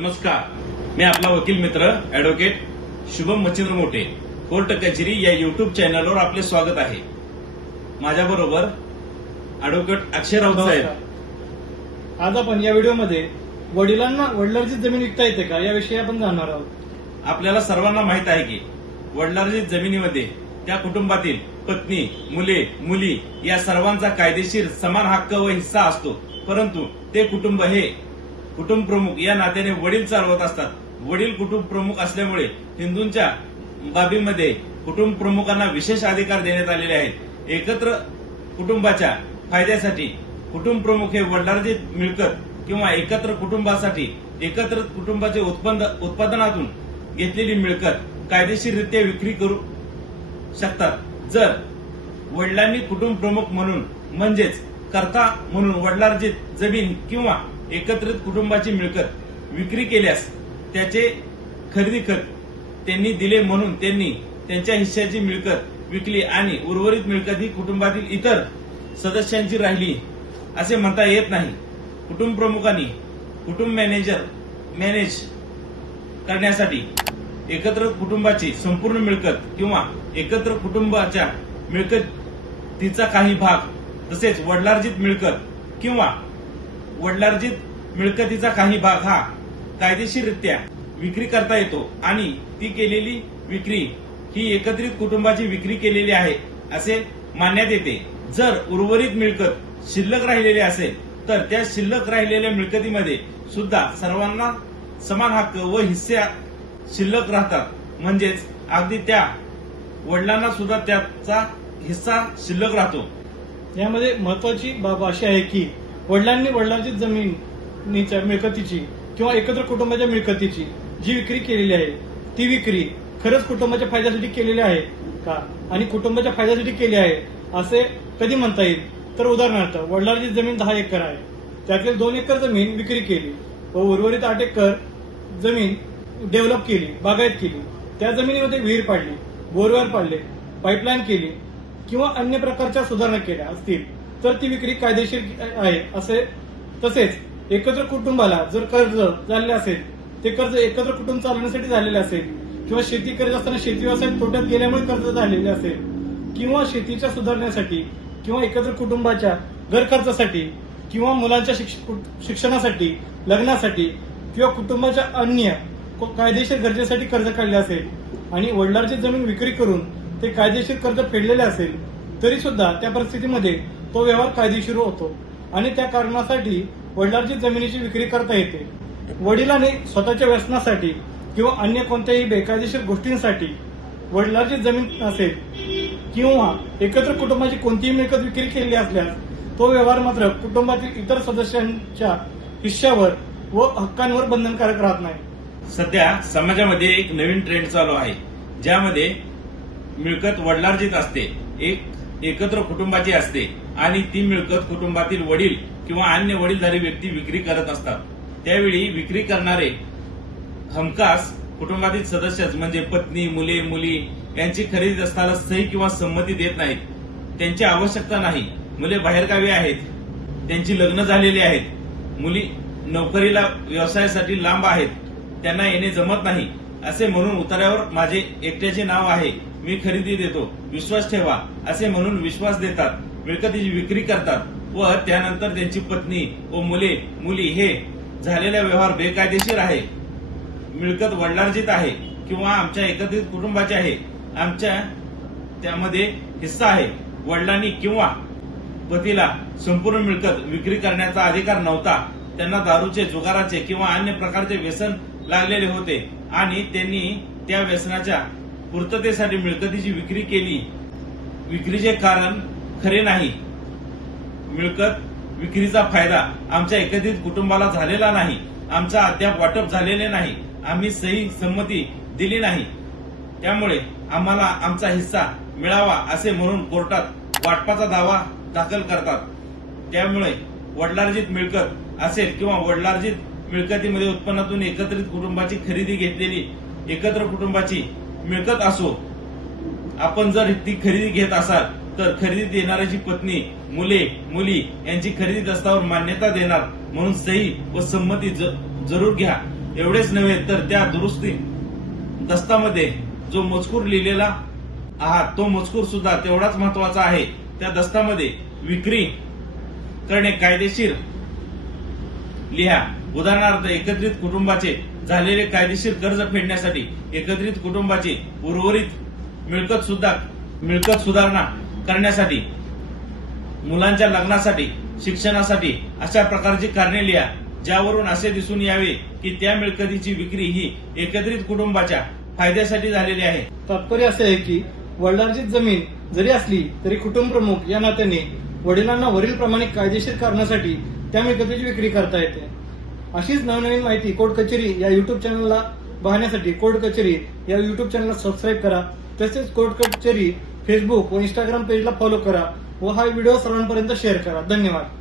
नमस्कार. मी आपला वकील मित्र ऍडव्होकेट शुभम मच्छिंद्र मोठे. कोर्ट कचेरी या युट्यूब चॅनलवर आपले स्वागत आहे. माझ्याबरोबर ऍडव्होकेट अक्षय राऊत साहेब. आज आपण या व्हिडिओमध्ये वडिलांना वडिलांची जमीन विकता येते का? याविषयी आपण जाणणार आहोत. आपल्याला सर्वांना माहीत आहे की वडिलांच्या जमिनीमध्ये त्या कुटुंबातील पत्नी मुले मुली या सर्वांचा कायदेशीर समान हक्क व हिस्सा असतो. परंतु ते कुटुंब हे कुटुंब प्रमुख या नात्याने वडील चालवत असतात. वडील कुटुंब प्रमुख असल्यामुळे हिंदूंच्या बाबीमध्ये कुटुंब प्रमुखांना विशेष अधिकार देण्यात आलेले आहेत. एकत्र कुटुंबाच्या फायद्यासाठी कुटुंब प्रमुख हे वडिलांची मिळकत किंवा एकत्र कुटुंबासाठी एकत्र कुटुंबाचे उत्पन्न उत्पादनातून घेतलेली मिळकत कायदेशीररित्या विक्री करू शकतात. जर वडिलांनी कुटुंब प्रमुख म्हणून म्हणजेच करता म्हणून वडिलांची जमीन किंवा एकत्रित कुटुंबाची मिळकत विक्री केल्यास त्याचे खरेदी खत त्यांनी दिले म्हणून त्यांनी त्यांच्या हिश्श्याची मिळकत विकली आणि उर्वरित मिळकत ही कुटुंबातील इतर सदस्यांची राहिली. असे म्हणता येत नाही. कुटुंब प्रमुखांनी कुटुंब मॅनेजर मॅनेज करण्यासाठी एकत्र कुटुंबाची संपूर्ण मिळकत किंवा एकत्र कुटुंबाच्या मिळकतीचा काही भाग तसेच वडिलार्जित मिळकत किंवा वडिलार्जित मिळकतीचा काही भाग हा कायदेशीररित्या विक्री करता येतो आणि ती केलेली विक्री ही एकत्रित कुटुंबाची विक्री केलेली आहे असे मानण्यात येते. जर उर्वरित मिळकत शिल्लक राहिलेली असेल तर त्या शिल्लक राहिलेल्या मिळकतीमध्ये सुद्धा सर्वांना समान हक्क व हिस्से शिल्लक राहतात. म्हणजेच अगदी त्या वडिलांना सुद्धा त्याचा हिस्सा शिल्लक राहतो. यामध्ये महत्वाची बाब अशी आहे की वडिलांनी वडिलांची जमिनीच्या मिळकतीची किंवा एकत्र कुटुंबाच्या मिळकतीची जी विक्री केलेली आहे ती विक्री खरंच कुटुंबाच्या फायद्यासाठी केलेली आहे का? आणि कुटुंबाच्या फायद्यासाठी केली आहे असे कधी म्हणता येईल? तर उदाहरणार्थ वडिलांची जमीन दहा एकर आहे. त्यातील दोन एकर जमीन विक्री केली व उर्वरित आठ एकर जमीन डेव्हलप केली बागायत केली. त्या जमिनीमध्ये विहीर पाडली बोरवेल पाडले पाईपलाईन केली किंवा अन्य प्रकारच्या सुधारणा केल्या असतील. तर ती विक्री कायदेशीर आहे असे तसेच एकत्र कुटुंबाला जर कर्ज झालेले असेल ते कर्ज एकत्र कुटुंब चालवण्यासाठी झालेले असेल किंवा शेती करत असताना शेती व्यवसाय तोट्यात गेल्यामुळे कर्ज झालेले असेल किंवा शेतीच्या सुधारण्यासाठी किंवा एकत्र कुटुंबाच्या घर खर्चासाठी किंवा मुलांच्या शिक्ष- शिक्षणासाठी लग्नासाठी किंवा कुटुंबाच्या अन्य को- कायदेशीर गरजेसाठी कर्ज काढले असेल आणि वडिलांची जमीन विक्री करून ते कायदेशीर कर्ज फेडलेले असेल तरी सुद्धा त्या परिस्थितीमध्ये तो व्यवहार कायदेशीर होतो. आणि त्या कारणासाठी वडिलांची जमिनीची विक्री करता येते. वडिलांनी स्वतःच्या व्यसनासाठी किंवा अन्य कोणत्याही बेकायदेशीर गोष्टींसाठी वडिलांची जमीन असेल किंवा एकत्र कुटुंबाची कोणतीही मिळकत विक्री केलेली असल्यास तो व्यवहार मात्र कुटुंबातील इतर सदस्यांच्या हिश्श्यावर व हक्कांवर बंधनकारक राहत नाही. सध्या समाजामध्ये एक नवीन ट्रेंड चालू आहे ज्यामध्ये मिळकत वडिलार्जित असते. एक एकत्र कुटुंबाची असते आणि ती मिळकत कुटुंबातील वडील किंवा अन्य वडीलधारी व्यक्ती विक्री करत असतात. त्यावेळी विक्री करणारे हमखास कुटुंबातील सदस्यच म्हणजे पत्नी मुले मुली यांची खरेदी असताना सही किंवा संमती देत नाहीत. त्यांची आवश्यकता नाही. मुले बाहेरगावी आहेत. त्यांची लग्न झालेली आहेत. मुली नोकरीला व्यवसायासाठी लांब आहेत. त्यांना येणे जमत नाही. असे म्हणून उतार्यावर माझे एकट्याचे नाव आहे. मी खरेदी देतो. विश्वास ठेवा. असे म्हणून विश्वास देतात. मिळकतीची विक्री करतात व त्यानंतर त्यांची पत्नी व मुले मुली हे झालेला व्यवहार बेकायदेशीर आहे. मिळकत वडिलांचीच आहे किंवा आमच्या एकत्रित कुटुंबाचे आहे. आमच्या त्यामध्ये हिस्सा आहे. वडिलांनी किंवा पतीला संपूर्ण मिळकत विक्री करण्याचा अधिकार नव्हता. त्यांना दारूचे जुगाराचे किंवा अन्य प्रकारचे व्यसन लागलेले होते आणि त्यांनी त्या व्यसनाच्या पूर्ततेसाठी मिळकतीची विक्री केली विक्रीचे कारण खरे नाही. मिळकत विक्रीचा फायदा आमच्या एकत्रित कुटुंबाला झालेला नाही. आमचा अद्याप वाटप झालेले नाही. आम्ही सही संमती दिली नाही. त्यामुळे आम्हाला आमचा हिस्सा मिळावा असे म्हणून कोर्टात वाटपाचा दावा दाखल करतात. त्यामुळे वडिलार्जित मिळकत असेल किंवा वडिलार्जित मिळकतीमध्ये उत्पन्नातून एकत्रित कुटुंबाची खरेदी घेतलेली एकत्र कुटुंबाची मिळकत असो. आपण जर ती खरेदी घेत असाल तर खरेदी देणाऱ्याची पत्नी मुले मुली यांची खरेदी दस्तावर मान्यता देणार म्हणून सही व संमती जरूर घ्या. एवढेच नव्हे तर त्या दुरुस्ती दस्तामध्ये जो मजकूर लिहिलेला आहात तो मजकूर सुद्धा तेवढाच महत्त्वाचा आहे. त्या दस्तामध्ये विक्री करणे कायदेशीर लिहा. उदाहरणार्थ एकत्रित कुटुंबाचे झालेले कायदेशीर कर्ज फेडण्यासाठी एकत्रित कुटुंबाची उर्वरित मिळकत सुद्धा मिळकत सुधारणा करण्यासाठी मुलांच्या लग्नासाठी शिक्षणासाठी अशा प्रकारची कारणे लिहा ज्यावरून असे दिसून यावे की त्या मिळकतीची विक्री ही एकत्रित कुटुंबाच्या फायद्यासाठी झालेली आहे. तात्पर्य असे आहे की वडिलांची जमीन जरी असली तरी कुटुंब प्रमुख या नात्याने वडिलांना वरील प्रमाणे कायदेशीर कारणासाठी त्या मिळकतीची विक्री करता येते. अशीच नवनवीन माहिती कोर्ट कचेरी या युट्यूब चॅनलला पाहण्यासाठी कोर्ट कचेरी या युट्यूब चॅनलला सबस्क्राईब करा. तसेच कोर्ट कचेरी फेसबुक व इंस्टाग्राम पेजला फॉलो करा व हा व्हिडिओ सर्वांपर्यंत शेअर करा. धन्यवाद.